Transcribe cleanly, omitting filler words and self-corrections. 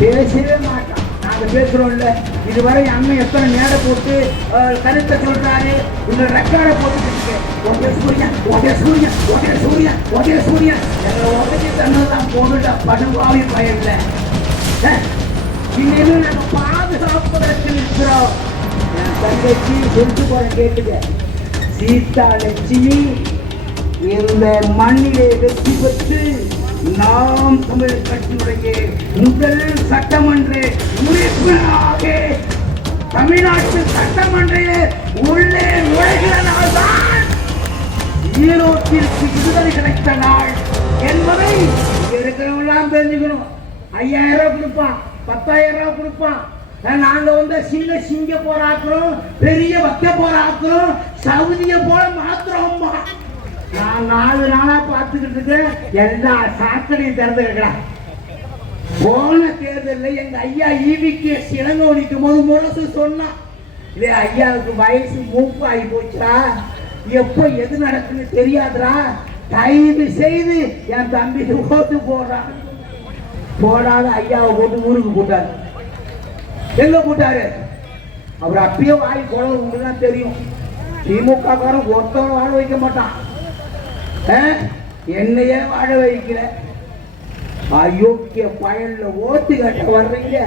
பேசவே மாட்டான். நாங்க பேசுறோம்ல, இதுவரை அண்ணன் எத்தனை மேடை போட்டு கருத்தை சொல்றாரு. இந்த ரெக்கார்டை போட்டுக்கிட்டு ஒகே சூரியன் ஒகே சூரியன் ஒகே சூரியன் ஒகே சூரியன் எங்களை உடனே தன்னதான் போட்டுட்டா படுவாவி பயன்ல. இன்னும் நம்ம பாதுகாப்பதற்கு இருக்கிறோம். என் தங்கச்சி சொல்லிட்டு போற கேட்டுக்க, சீதா லட்சுமி இந்த மண்ணிலே வெற்றி பெற்று நாம் தமிழ் கட்சியுடைய முதல் சட்டமன்ற உறுப்பினராக தமிழ்நாட்டு சட்டமன்றையே உள்ளே நுழைகிறனால்தான் ஈரோட்டிற்கு விடுதலை கிடைத்த நாள் என்பதை இருக்கிறவங்களாம் தெரிஞ்சுக்கணும். 5000 ரூபாய் கொடுப்பான், 10000 ரூபாய் கொடுப்பான். நாங்க சின்ன சிங்க போராக்குறோம், பெரிய வைக்க போராக்குறோம், சவுதிய போல மாத்திரம்மா. நான் 4 நாளா பார்த்துக்கிட்டு இருக்கேன், எல்லா சாக்கடையும் திறந்து இருக்கிறேன். போன தேர்தலில் எங்க ஐயா EVKS இளங்கோ நிற்கும் போது முரசு சொன்னான், இதே ஐயாவுக்கு வயசு மூப்பு ஆகி போச்சா, எப்போ எது நடக்குன்னு தெரியாதுரா, தயவு செய்து என் தம்பி ஓட்டு போடுறான். போடாத ஐயாவை போட்டு ஊருக்கு போட்டாரு. எங்க போட்டாரு? அவர் அப்பயே வாய் குழந்தை உங்களுக்கு தான் தெரியும். திமுக காரன் ஒருத்தவங்க வாழ வைக்க மாட்டான். என்னையே வாழ வைக்கல. அயோக்கிய பயன்ல ஓட்டு கட்ட வர்றீங்க.